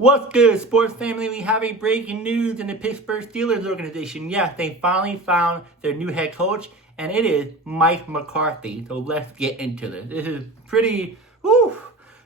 What's good, sports family? We have a breaking news in the Pittsburgh Steelers organization. Yes, they finally found their new head coach, and it is Mike McCarthy. So let's get into this. This is pretty, whew.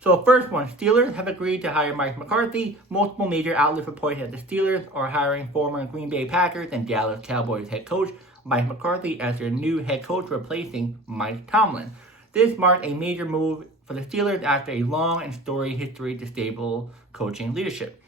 So first one, Steelers have agreed to hire Mike McCarthy. Multiple major outlets report that the Steelers are hiring former Green Bay Packers and Dallas Cowboys head coach Mike McCarthy as their new head coach, replacing Mike Tomlin. This marked a major move for the Steelers after a long and storied history to stable coaching leadership.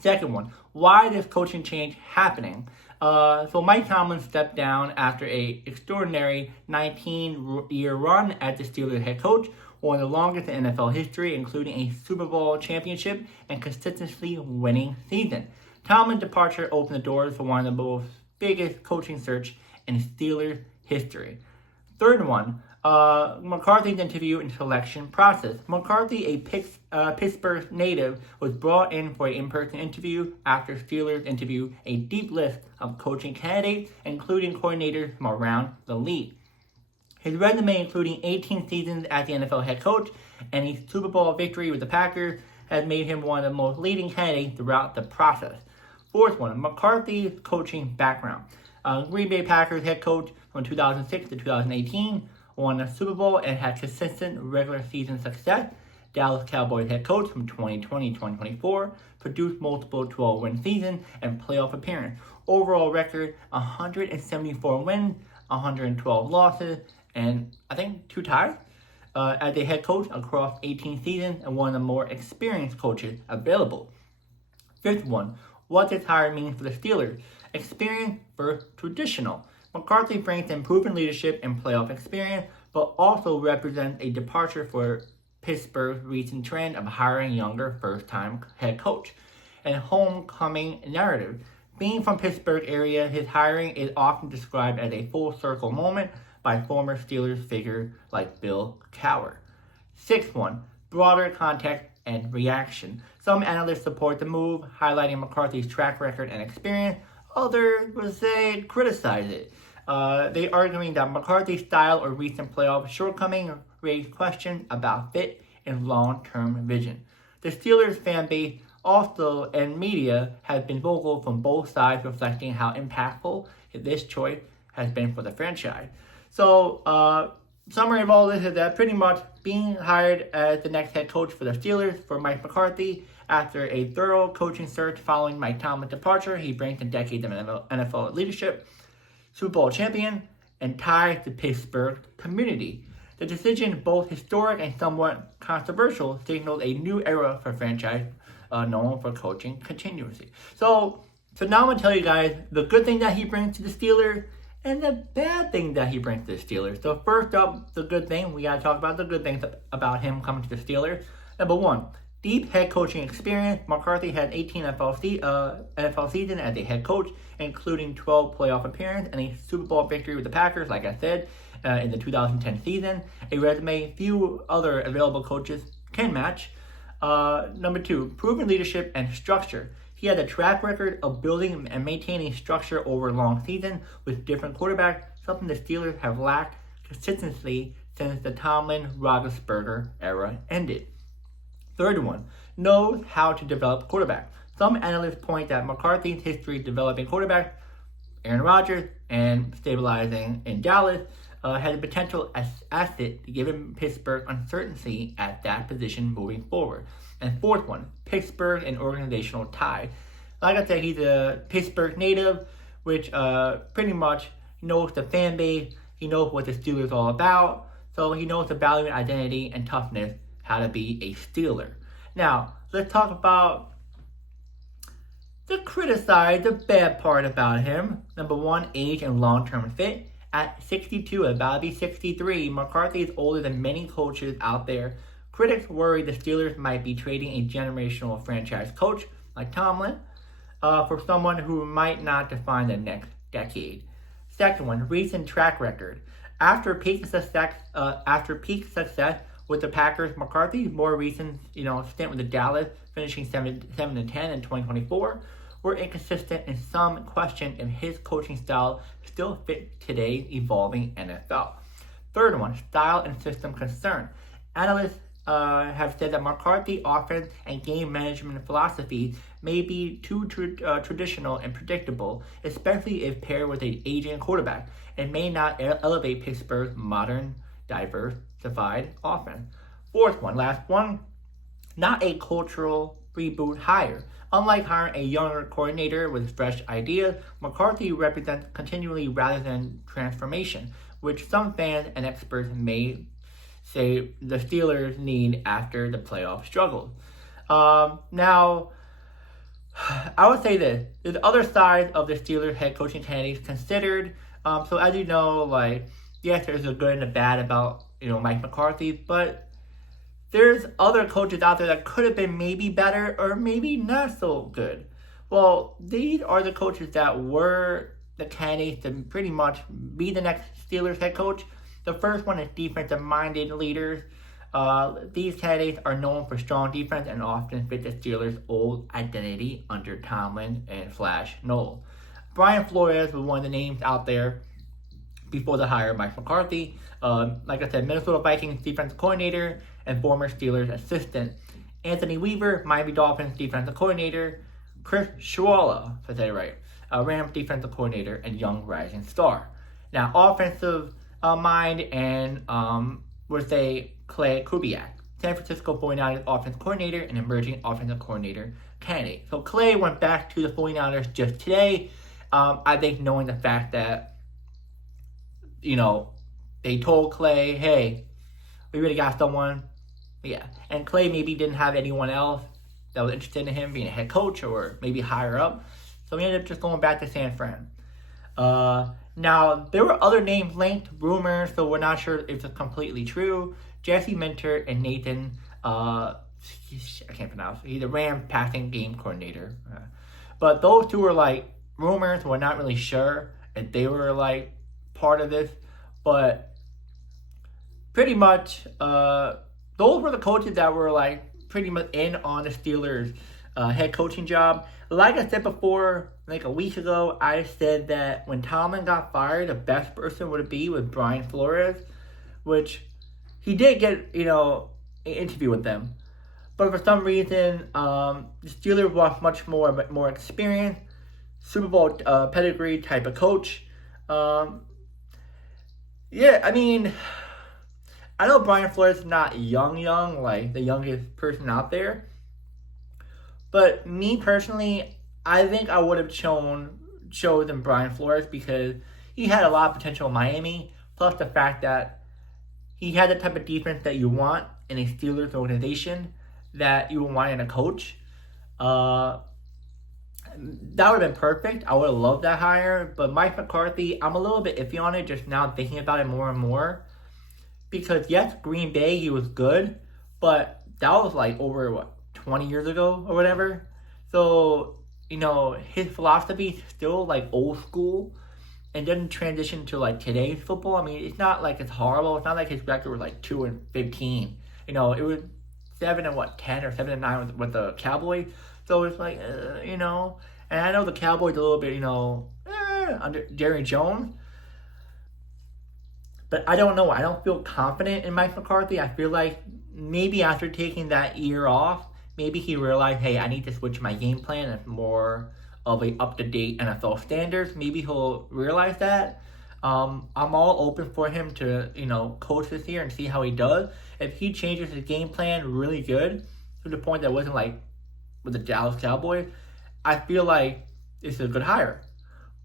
Second one, why this coaching change happening? So Mike Tomlin stepped down after an extraordinary 19-year run as the Steelers head coach, one of the longest in NFL history, including a Super Bowl championship and consistently winning season. Tomlin's departure opened the doors for one of the most biggest coaching search in Steelers history. Third one, McCarthy's interview and selection process. McCarthy, a Pittsburgh native, was brought in for an in-person interview after Steelers interviewed a deep list of coaching candidates, including coordinators from around the league. His resume, including 18 seasons as the NFL head coach and a Super Bowl victory with the Packers, has made him one of the most leading candidates throughout the process. Fourth one, McCarthy's coaching background. Green Bay Packers head coach from 2006 to 2018, won a Super Bowl and had consistent regular season success. Dallas Cowboys head coach from 2020 to 2024, produced multiple 12-win seasons and playoff appearances. Overall record, 174 wins, 112 losses, and I think 2 ties as a head coach across 18 seasons and one of the more experienced coaches available. Fifth one, what this hire means for the Steelers. Experience versus traditional. McCarthy brings in proven leadership and playoff experience, but also represents a departure for Pittsburgh's recent trend of hiring younger first-time head coach and homecoming narrative. Being from Pittsburgh area, his hiring is often described as a full-circle moment by former Steelers figures like Bill Cowher. Sixth one, broader context and reaction. Some analysts support the move, highlighting McCarthy's track record and experience. Others would say criticize it. They arguing that McCarthy's style or recent playoff shortcoming raise questions about fit and long-term vision. The Steelers fan base also and media has been vocal from both sides, reflecting how impactful this choice has been for the franchise. So, summary of all this is that pretty much being hired as the next head coach for the Steelers for Mike McCarthy after a thorough coaching search following Mike Tomlin's departure. He brings in decades of NFL leadership, Super Bowl champion, and ties to Pittsburgh community. The decision, both historic and somewhat controversial, signals a new era for franchise known for coaching continuously. So now I'm going to tell you guys the good thing that he brings to the Steelers and the bad thing that he brings to the Steelers. So first up, the good thing, we got to talk about the good things about him coming to the Steelers. Number one, deep head coaching experience. McCarthy had 18 NFL seasons as a head coach, including 12 playoff appearances and a Super Bowl victory with the Packers, like I said, in the 2010 season. A resume few other available coaches can match. Number two, proven leadership and structure. He had a track record of building and maintaining structure over a long season with different quarterbacks, something the Steelers have lacked consistently since the Tomlin-Roethlisberger era ended. Third one, knows how to develop quarterbacks. Some analysts point that McCarthy's history developing quarterbacks, Aaron Rodgers, and stabilizing in Dallas, had a potential asset to give him Pittsburgh uncertainty at that position moving forward. And fourth one, Pittsburgh and organizational tie. Like I said, he's a Pittsburgh native, which pretty much knows the fan base. He knows what the Steelers are all about. So he knows the value and identity and toughness, how to be a Steeler. Now, let's talk about the bad part about him. Number one, age and long-term fit. At 62, about to be 63, McCarthy is older than many coaches out there. Critics worry the Steelers might be trading a generational franchise coach like Tomlin for someone who might not define the next decade. Second one, recent track record. After peak success with the Packers, McCarthy's more recent stint with the Dallas, finishing 7-10 in 2024, were inconsistent and some question if his coaching style still fit today's evolving NFL. Third one, style and system concern. Analysts have said that McCarthy offense and game management philosophy may be too traditional and predictable, especially if paired with an aging quarterback, and may not elevate Pittsburgh's modern, diversified offense. Fourth one, last one, not a cultural reboot hire. Unlike hiring a younger coordinator with fresh ideas, McCarthy represents continuity rather than transformation, which some fans and experts may say the Steelers need after the playoff struggles. Now, I would say this: there's the other side of the Steelers head coaching candidates considered. So as you know, like, yes, there's a good and a bad about Mike McCarthy, but there's other coaches out there that could have been maybe better or maybe not so good. Well, these are the coaches that were the candidates to pretty much be the next Steelers head coach. The first one is defensive-minded leaders. These candidates are known for strong defense and often fit the Steelers' old identity under Tomlin and Flash Noel. Brian Flores was one of the names out there before the hire of Mike McCarthy. Like I said, Minnesota Vikings defensive coordinator and former Steelers assistant. Anthony Weaver, Miami Dolphins defensive coordinator. Chris Shawala, if I say it right, Rams defensive coordinator and young rising star. Now, offensive mind and would say Clay Kubiak, San Francisco 49ers offensive coordinator and emerging offensive coordinator candidate. So Clay went back to the 49ers just today. I think knowing the fact that, they told Clay, hey, we really got someone. Yeah. And Clay maybe didn't have anyone else that was interested in him being a head coach or maybe higher up. So he ended up just going back to San Fran. Now, there were other names linked, rumors, so we're not sure if it's completely true. Jesse Minter and Nathan, I can't pronounce it. He's the Ram passing game coordinator. But those two were like rumors. We're not really sure if they were like part of this. But pretty much, those were the coaches that were like pretty much in on the Steelers' head coaching job. Like I said before, like a week ago, I said that when Tomlin got fired, the best person would be with Brian Flores, which he did get, an interview with them. But for some reason, the Steelers want much more experienced, Super Bowl pedigree type of coach. Yeah, I mean, I know Brian Flores is not young, like the youngest person out there. But me personally, I think I would have chosen Brian Flores because he had a lot of potential in Miami. Plus the fact that he had the type of defense that you want in a Steelers organization that you would want in a coach. That would have been perfect. I would have loved that hire. But Mike McCarthy, I'm a little bit iffy on it just now thinking about it more and more. Because yes, Green Bay, he was good. But that was like over, 20 years ago or whatever. So, his philosophy is still like old school and doesn't transition to like today's football. I mean, it's not like it's horrible. It's not like his record was like 2-15. It was 7-10 or 7-9 with the Cowboys. So it's like, and I know the Cowboys a little bit, under Jerry Jones. But I don't know. I don't feel confident in Mike McCarthy. I feel like maybe after taking that year off, maybe he realized, hey, I need to switch my game plan and more of a up-to-date NFL standards. Maybe he'll realize that. I'm all open for him to, coach this year and see how he does. If he changes his game plan really good to the point that it wasn't like with the Dallas Cowboys, I feel like this is a good hire.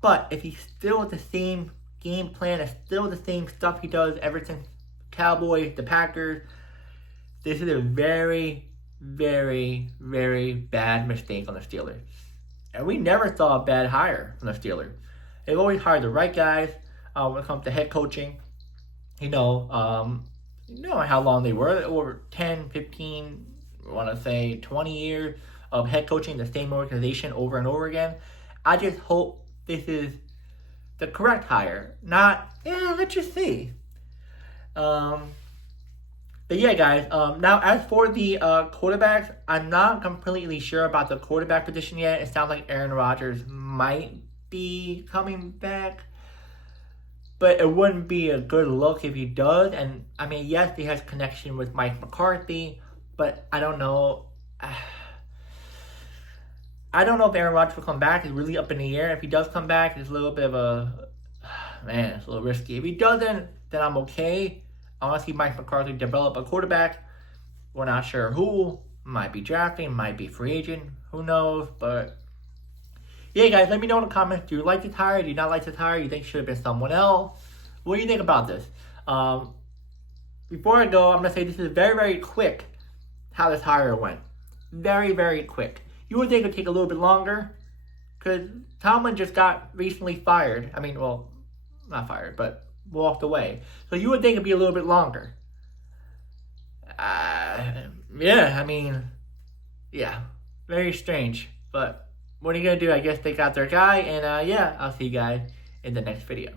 But if he's still with the same game plan and still the same stuff he does ever since Cowboys, the Packers, this is a very, very, very bad mistake on the Steelers. And we never saw a bad hire from the Steelers. They've always hired the right guys when it comes to head coaching. How long they were. Over 10, 15, I want to say 20 years of head coaching the same organization over and over again. I just hope this is the correct hire. Not, let's just see. But yeah, guys, now as for the quarterbacks, I'm not completely sure about the quarterback position yet. It sounds like Aaron Rodgers might be coming back. But it wouldn't be a good look if he does. And I mean, yes, he has connection with Mike McCarthy, but I don't know. I don't know if Aaron Rodgers will come back. It's really up in the air. If he does come back, it's a little bit of it's a little risky. If he doesn't, then I'm okay. I want to see Mike McCarthy develop a quarterback. We're not sure who. Might be drafting, might be free agent. Who knows? But yeah, guys, let me know in the comments. Do you like this hire? Do you not like this hire? You think it should have been someone else? What do you think about this? Before I go, I'm going to say this is very, very quick how this hire went. Very, very quick. You would think it would take a little bit longer because Tomlin just got recently fired. I mean, well, not fired, but walked away. So you would think it'd be a little bit longer. Yeah, very strange. But what are you going to do? I guess they got their guy. And I'll see you guys in the next video.